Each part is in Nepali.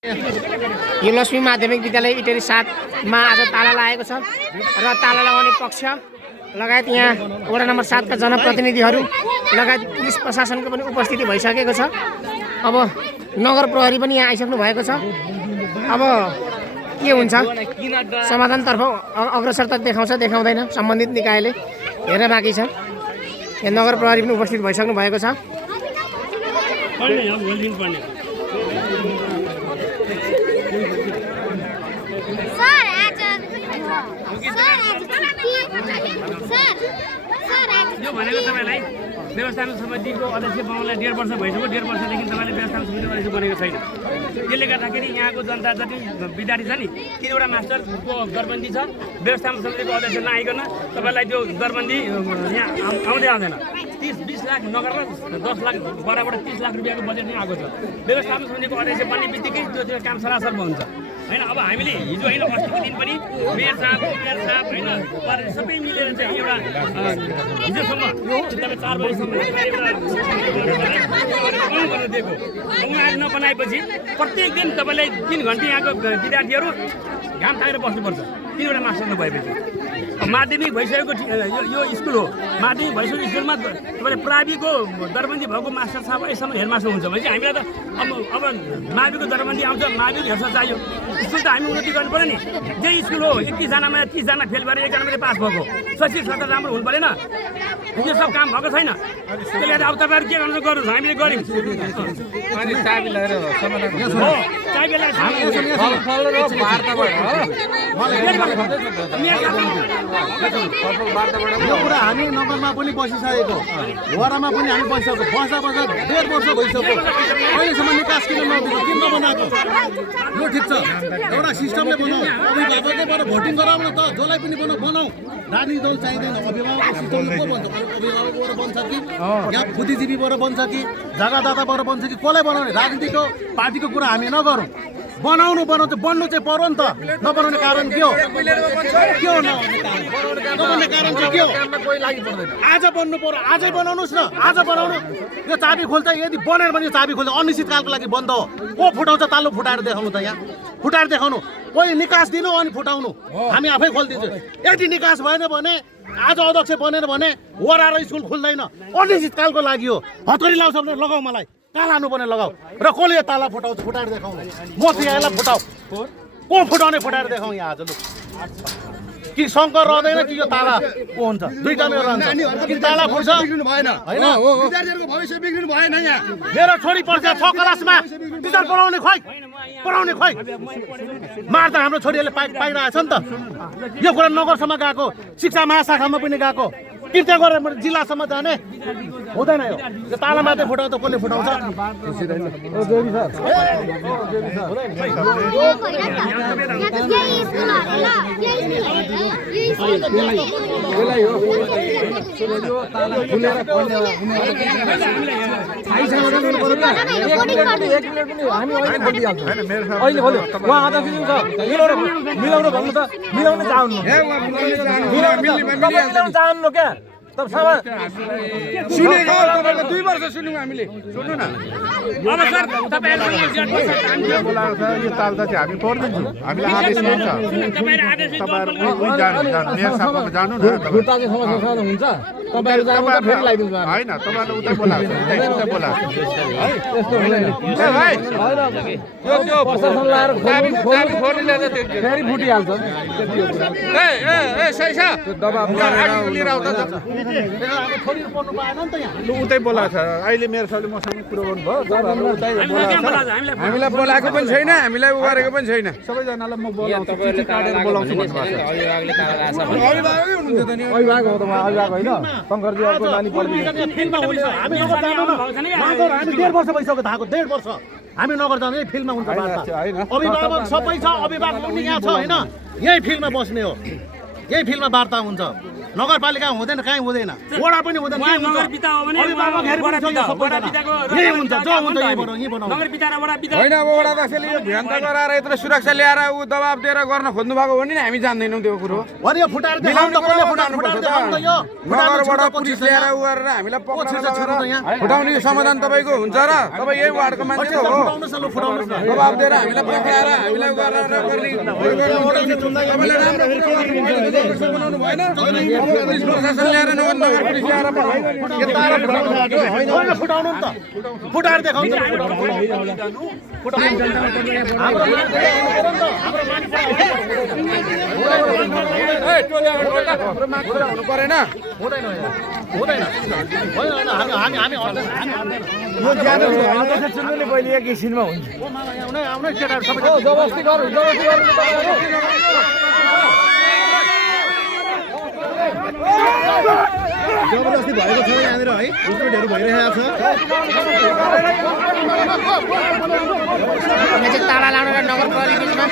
यो लक्ष्मी माध्यमिक विद्यालय इटरी 7 मा आज ताला लागेको छ र ताला लगाउने पक्ष लगायत यहाँ वडा नम्बर 7 का जनप्रतिनिधिहरू लगायत पुलिस प्रशासनको पनि उपस्थिति भइसकेको छ। अब नगर प्रहरी पनि यहाँ आइसक्नु भएको छ। अब के हुन्छ समाधानतर्फ अग्रसरता देखाउँछ देखाउँदैन सम्बन्धित निकायले हेर्न बाँकी छ। यहाँ नगर प्रहरी पनि उपस्थित भइसक्नु भएको छ। यो भनेको तपाईलाई व्यवस्थापन समितिको अध्यक्ष बनाउनलाई 1.5 वर्ष भइसक्यो। 1.5 वर्षदेखि तपाईले व्यवस्थापन समितिको अध्यक्ष बनेको छैन। त्यसले गर्दाखेरि यहाँको जनता जति विद्यार्थी छ नि 3 वटा मास्टरको दरबन्दी छ। व्यवस्थापन समितिको अध्यक्ष नआइकन तपाईलाई त्यो दरबन्दी यहाँ आउँदै आउँदैन। 30-20 लाख नगरेर 10 लाख बराबर 30 लाख रुपियाँको बजेट नै आएको छ। व्यवस्थापन समितिको अध्यक्ष बन्ने बित्तिकै त्यो काम सरासर हुन्छ हैन। अब हामीले हिजो हैन अस्तिको दिन पनि मेयर साहब हैन सबै मिलेर चाहिँ एउटा हिजोसम्म तपाईँ 4 बजेसम्म एउटा दिएको नबनाएपछि प्रत्येक दिन तपाईँलाई 3 घन्टा यहाँको विद्यार्थीहरू घाम तागेर बस्नुपर्छ 3 वटा मास्टर नभएपछि। माध्यमिक भइसकेको यो स्कुल हो। माध्यमिक भइसकेको स्कुलमा तपाईँले प्राविको दरबन्दी भएको मास्टर साहब यसम्म हेडमास्टर हुन्छ भने चाहिँ हामीलाई त अब माविको दरबन्दी आउँछ माविको हेर्छ चाहियो। स्कुल त हामी उन्नति गर्नु पऱ्यो नि। जे स्कुल हो 21 जनामा 30 जना फेल गरेर 1 जनाले पास भएको शैक्षिक स्तर राम्रो हुनु परेन। यो सब काम भएको छैन। त्यसले गर्दा अब तपाईँहरू के गर्नु गर्नुहोस् हामीले गर्यौँ। चाबी लिएर समाधान हो चाबी लिएर यो कुरा हामी नगरमा पनि बसिसकेको वडामा पनि हामी बसिसकेको बस्दा 1.5 वर्ष भइसक्यो। अहिलेसम्म निकास किन नदिएको किन नबनाएको यो ठिक छ। एउटा सिस्टमले बनाऊ अभिभावकबाट भोटिङ गराउन त जसलाई पनि बनाऊ। राजनीतिक दल चाहिँदैन। अभिभावक सिस्टमले को बन्छ अभिभावकबाट बन्छ कि यहाँ बुद्धिजीवीबाट बन्छ कि जग्गादाताबाट बन्छ कि कसलाई बनाउने। राजनीतिको पार्टीको कुरा हामी नगरौँ। बनाउनु बन्नु चाहिँ पर्यो नि त। नबनाउने कारण के हो नबनाउने कारण चाहिँ के हो। आज बन्नु पर्यो आजै बनाउनुहोस् न। आज बनाउनु यो चाबी खोल्छ यदि बनेर भने चाबी खोल्छ अनिश्चितकालको लागि बन्द हो। को फुटाउँछ तालु फुटाएर देखाउनु त यहाँ फुटाएर देखाउनु कोही निकास दिनु अनि फुटाउनु हामी आफै खोलिदिन्छु। यदि निकास भएन भने आज अध्यक्ष बनेर भने वडा र स्कुल खुल्दैन अनिश्चितकालको लागि हो। हतरी लाउँछ भने लगाऊ मलाई ताला हाल्नु पर्ने लगाऊ र कसले यो ताला फुटाउँछ फुटाएर देखाउनु। म त्यसलाई फुटाऊ को फुटाउने फुटाएर देखाउँ यहाँ आज लु। कि शङ्कर रहँदैन कि यो ताला को हुन्छ दुईटा मेरो रहन्छ कि ताला फुट्छ भएन हैन। विद्यार्थीहरुको भविष्य बिग्रिनु भएन। यहाँ मेरो छोरी पढ्छ 6 क्लासमा टिचर पढाउने खोइ मार्दा हाम्रो छोरीहरूले पाइरहेछ नि त। यो कुरा नगरसम्म गएको शिक्षा महाशाखामा पनि गएको कृत्य गरेर जिल्लासम्म जाने हुँदैन। यो ताला मात्रै फुटाउँछ कसले फुटाउँछ। सुनेको तपाईले 2 वर्ष सुन्यौ हामीले सुन्नु न। अब सर तपाईहरुले यो ताल त चाहिँ हामी पर्दिन्छौँ। हामीलाई आदेश हुन्छ तपाईहरु मेयर साहबमा जानु न। हुन्छ तपाईहरु जानु त फेरि लाइदिन्छ हैन तपाईहरुले उतै बोलाएको उतै बोलाएको है यस्तो हुँदैन है। यो त्यो प्रशासन लाएर चाबी खोलिले त फेरि फुटिहाल्छ। ए सही छ त्यो दबाब लिएर आउँदा छोरी पढ्नु पाएन नि त यहाँ लु उतै बोलाएको छ। अहिले मेरो सरले मसँग कुरो गर्नुभयो हामीलाई बोलाएको पनि छैन हामीलाई उगारेको पनि छैन। सबैजनालाई म बोलाउँछु चिठी काटेर बोलाउँछु भन्नुभएको छ। अभिभावकै हुनुहुन्छ त नि। अभिभावक हो त म अभिभावक होइन शङ्करजी अर्को नानी पढ्दैन फिल्डमा हुन्छ हामी नगर जानु न। हामी 1.5 वर्ष भइसक्यो धाको 1.5 वर्ष हामी नगर जानु यही फिल्डमा हुन्छ वार्ता। अभिभावक सबै छ अभिभावक पनि यहाँ छ हैन यही फिल्डमा बस्ने हो यही फिल्डमा वार्ता हुन्छ। नगरपालिका हुँदैन कहीँ हुँदैन वडा पनि हुँदैन उहाँ नगर पिता हो भने अभिभावकहरू पनि छ यो वडा सबैजना पिताको यही हुन्छ जो हुन्छ यही बनाउनु नगर पिता र वडा पिता होइन अब वडा अध्यक्षले यो भिडन्त गराएर यत्रो सुरक्षा ल्याएर ऊ दबाब दिएर गर्न खोज्नु भएको हो नि हामी जान्दैनौँ त्यो कुरो अनि यो फुटाएर देखाउनु त कसले फुटाएर देखाउनु त यो नगरबाट पुलिस ल्याएर उ गरेर हामीलाई फुटाउने यो समाधान तपाईँको हुन्छ र तपाईँ यही वार्डको मान्छे हो फुटाउनुहोस् न लु फुटाउनुहोस् न दबाब दिएर हामीलाई पक्राएर हामीलाई गरेर तपाईँले राम्रो बनाउनु भएन पुलिस प्रशासन ल्याएर नगर पुलिस ल्याएर होइन फुटाउनु नि त फुटाएर देखाउनु हुनु परेन हुँदैन होइन हामी हामी पहिले एकैछिनमा हुन्छ आउनै केटाहरू सबै जबरजस्ती गर्नु जबरजस्ती भएको छ यहाँनिर है लुटपाटहरू भइरहेको छ यहाँ चाहिँ ताला लाउनु र नगरपालिका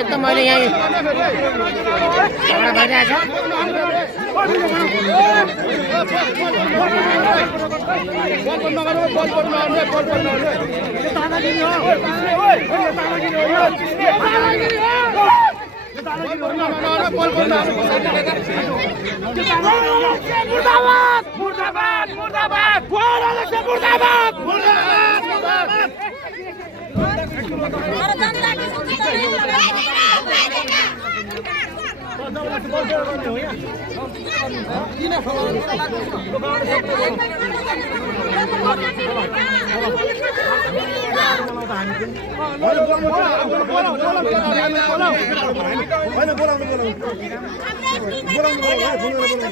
एकदम अहिले यहाँ झगडा भइरहेछ बोलाउनु